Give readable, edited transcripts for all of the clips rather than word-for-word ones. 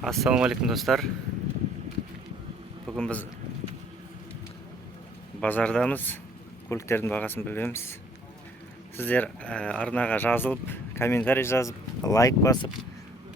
Ассалаумалейкум достар. Бүгін біз базардамыз. Көліктердің бағасын білеміз. Сіздер арнаға жазылып, комментарий жазып, лайк басып,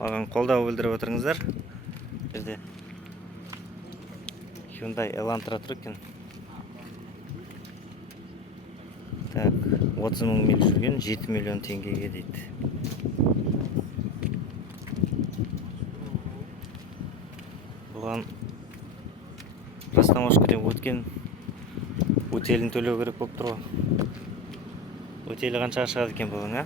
маған қолдау білдіріп отырыңыздар. Бізде Hyundai Elantra тұр екен. Так, 30 мың миль жүрген, 7 миллион теңгеге дейді. Бұған растаможкадан өткен өтелін төлеу керек болып тұр ғой. Өтелі қанша шығады екен бұның, а?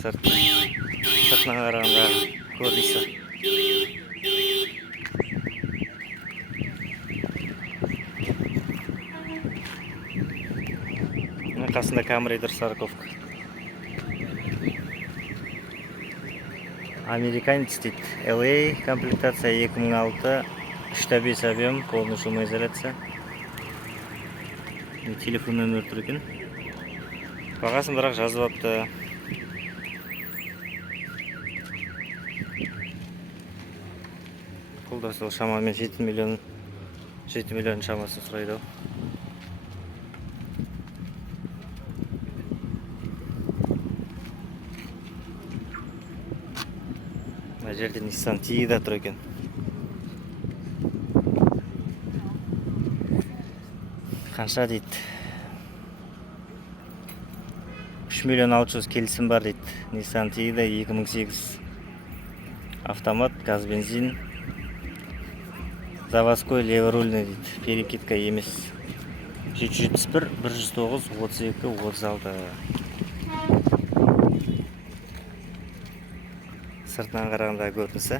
Сыртынан қарағанда көрінісі. Қасында Камридер сарковка. Американец дейді. LA комплектация 2006, 3/5 объем, полный шумоизоляция. Телефон нөмір тұр екен. Бағасын бірақ жазып апты. Бұл да сол шамамен 7 миллион шамасын сұрайды. Мына жерде Nissan Tiida тұр екен. Қанша дейді? 3 миллион 600 келісім бар дейді. Nissan Tiida 2008 автомат, газ бензин. Заводской леворульный дейді. Перекидка емес. 771 109 32 36. Сыртынан қарағанда көрінісі.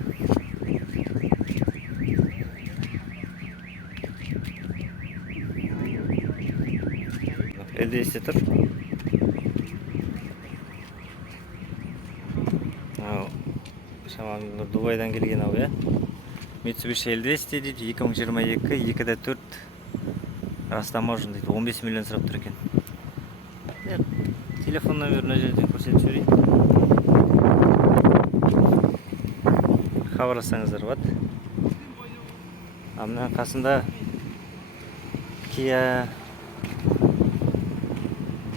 LDS тұр. Шамамен Дубайдан келген ау, я? Mitsubishi LDS дейді, 2022, 2/4 растаможен дейді, 15 миллион сұрап тұр екен. Телефон нөмірін жерден көрсетіп жіберейін. Хабарлассаңыздар болады. Мына қасында Kia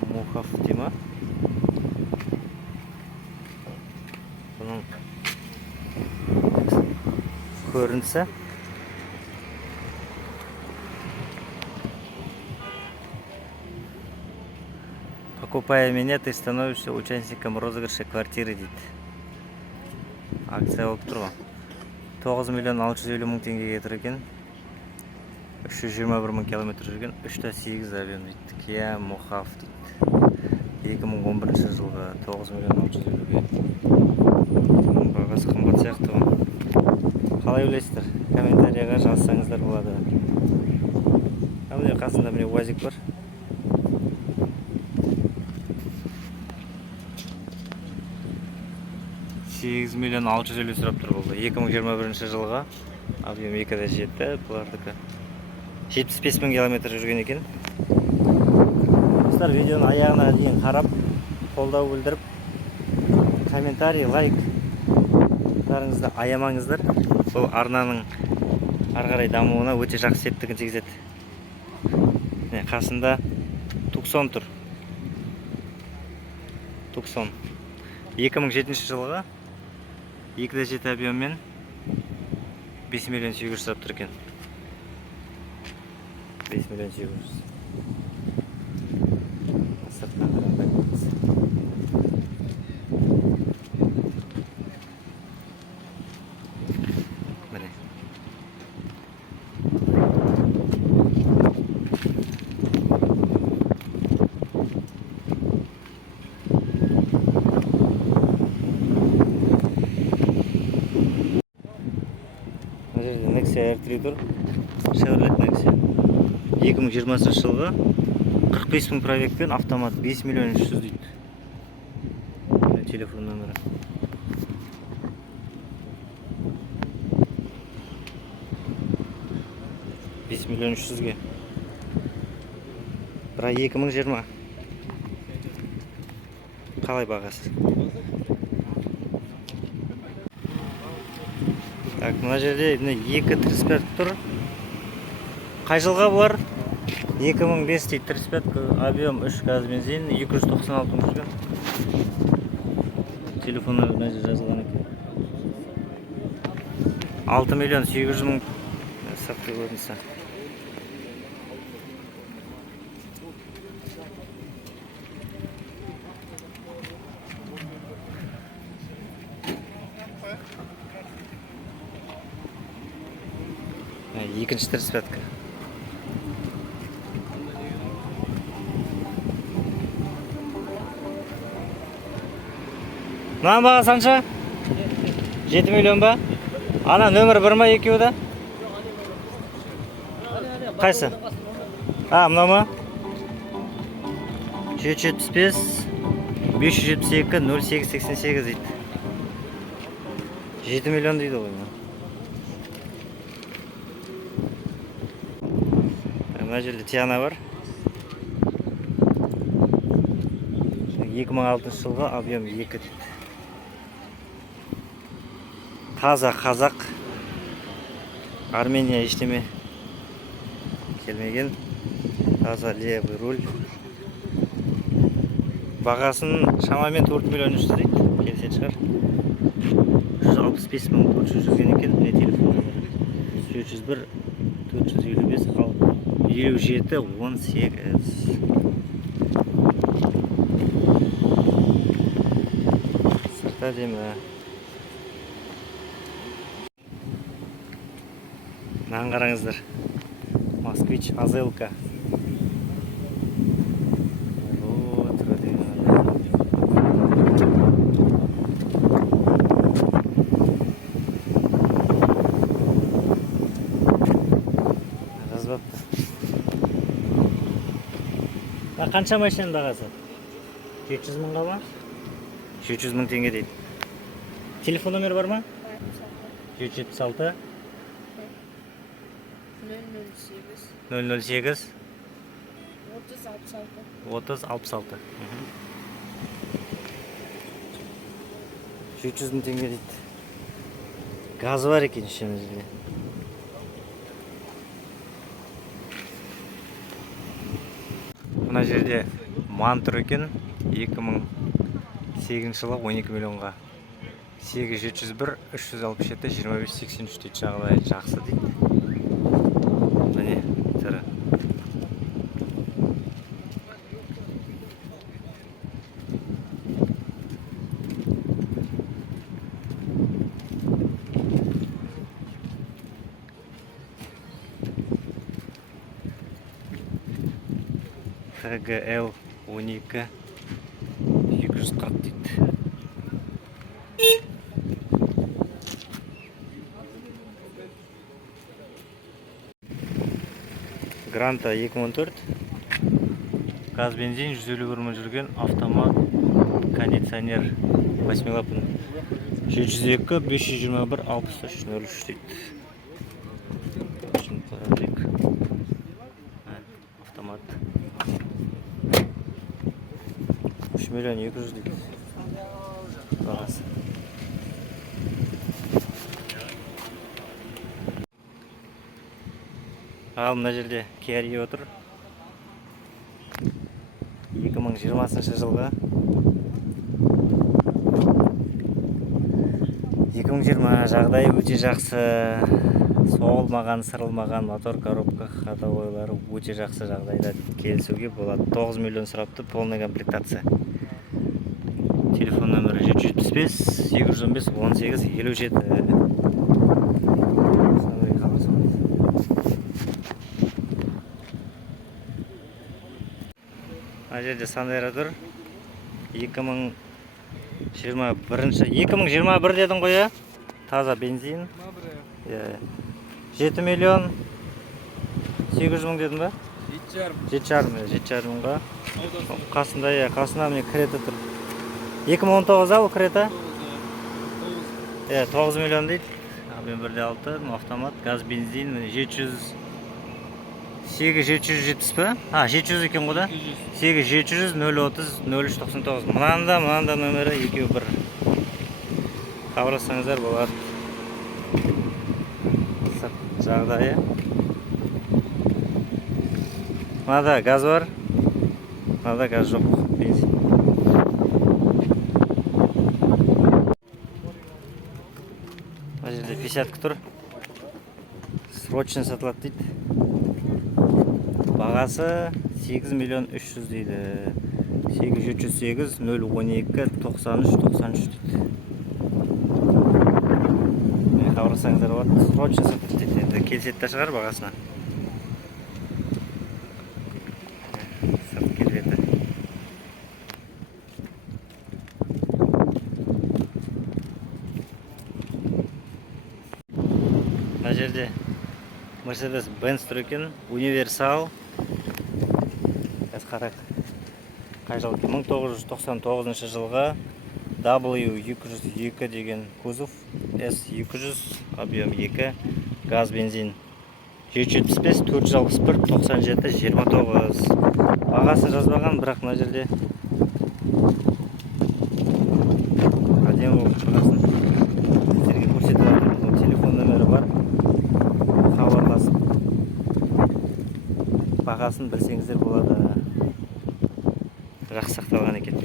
Morave дейді ма? Бұның көрінісі. Покупая меня, ты становишься участником розыгрыша квартиры дейді. Акция болып тұр ғой. 9 миллион 650 мың теңгеге тұр екен. 321 мың километр жүрген, 3/8 объем дейді. Kia Morave дейді. 2011 жылғы 9 миллион 650-ге. Бағасы қымбат сияқты ғой. Қалай ойлайсыздар? Комментарияға жазсаңыздар болады. Міне қасында міне УАЗик бар. $8 миллион 650 сұрап тұр болды. 2021 жылға объем 2/7, бұлардікі 75 мың километр жүрген екен. Достар, видеоны аяғына дейін қарап, қолдау білдіріп, комментарий, лайк тарыңызды аямаңыздар. Бұл арнаның арғарай дамуына өте жақсы септігін тигізеді. Қасында Tucson тұр. Tucson 2007 жылға 2/7 объеммен 5 миллион 700 сұрап тұр екен. 5 миллион 700. Сыртынан қарағанда көрінісі. Міне. Мына жерде Nexia R3 тұр. Chevrolet Nexia. 2020 жылғы 45 мың пробегпен автомат 5 миллион 300 дейді. Телефон нөмірі. $5 миллион 300-ге. Бірақ 2020. Қалай бағасы? Так, мына жерде 2.35 тұр. Қай жылға бұлар? 2005 дейді 35, объем 3 газ бензин, 296 мың жүрген. Телефоны мына жерде жазылған екен. 6.800.000 сыртқы көрінісі. Екінші 35-ка. Мынаның бағасы қанша? 7 миллион ба? Ана нөмір 1 ма екеуі да? Қайсы? Мынау ма? 775 572 0888 дейді. 7 миллион дейді ғой. Мына жерде Тиана бар. 2006 жылғы объем 2 дейді. Таза қазақ. Армения ештеме келмеген. Таза левый руль. Бағасын шамамен 4 миллион 300 дейді. Келсет шығар. 165 мың 400 жүрген екен. Не телефон? 301 455 57 18. Сырта демі. Мынаны қараңыздар. Москвич Азелка. Жазбапты. Қанша машинаның бағасы? 700 мыңға ма? 700 мың теңге дейді. Телефон номері бар ма? 776 008 3066. 700 мың теңге дейді. Газы бар екен ішімізде. Мына жерде Мантур екен. 2008 жылы 12 миллионға. 8701 367 25 83 дейді. Жағдайы жақсы дейді. Міне түрі. ТГЛ 12 240 дейді. Гранта 2014 газ бензин 151 мың жүрген, автомат, кондиционер 8 лапын 702 521 63 03 дейді. Автомат 3 миллион 200 дейді бағасы. Ал мына жерде Kia Rio отыр. 2020 жылға. 2020 жағдайы өте жақсы. Соғылмаған, сырылмаған, мотор коробка ходовойлары өте жақсы жағдайда, келісуге болады. 9 миллион сұрапты, полная комплектация. Телефон нөмірі 775 815 18 57. Мына жерде Сандера тұр. 2021 дедің ғой, таза бензин. 7 миллион 800 мың дедің ба? 7,5 мыңға. Қасында міне Крета тұр. 2019 ал Крета? 9 миллион дейді. Объем 1.6, автомат, газ, бензин, 700 8770 па? 700 екен ғой да? 8700 030 0399. Мынанда нөмірі екеу бір. Хабарлассаңыздар болады. Жағдайы. Мынада газ бар. Мынада газ жоқ. Бензин. Мына жерде 50 тұр. Срочно сатылады дейді. Бағасы 8 миллион 300 дейді. 8708 012 93 93 дейді. Хабарлассаңыздар болады. Срочно сатылады дейді. Енді келсетті шығар бағасына. Сатып келеді. Мына жерде Mercedes-Benz тұр екен, универсал. Қазір қарайық. Қай жыл? 1999 жылға W202 деген кузов, S200, объем 2, газ, бензин. 775, 461, 97, 29. Бағасы жазбаған, бірақ мына жерде әдемі болып тұрғасын. Сіздерге көрсетіп жатырмын. Телефон нөмірі бар. Хабарласып бағасын білсеңіздер болады. Жақсы сақталған екен.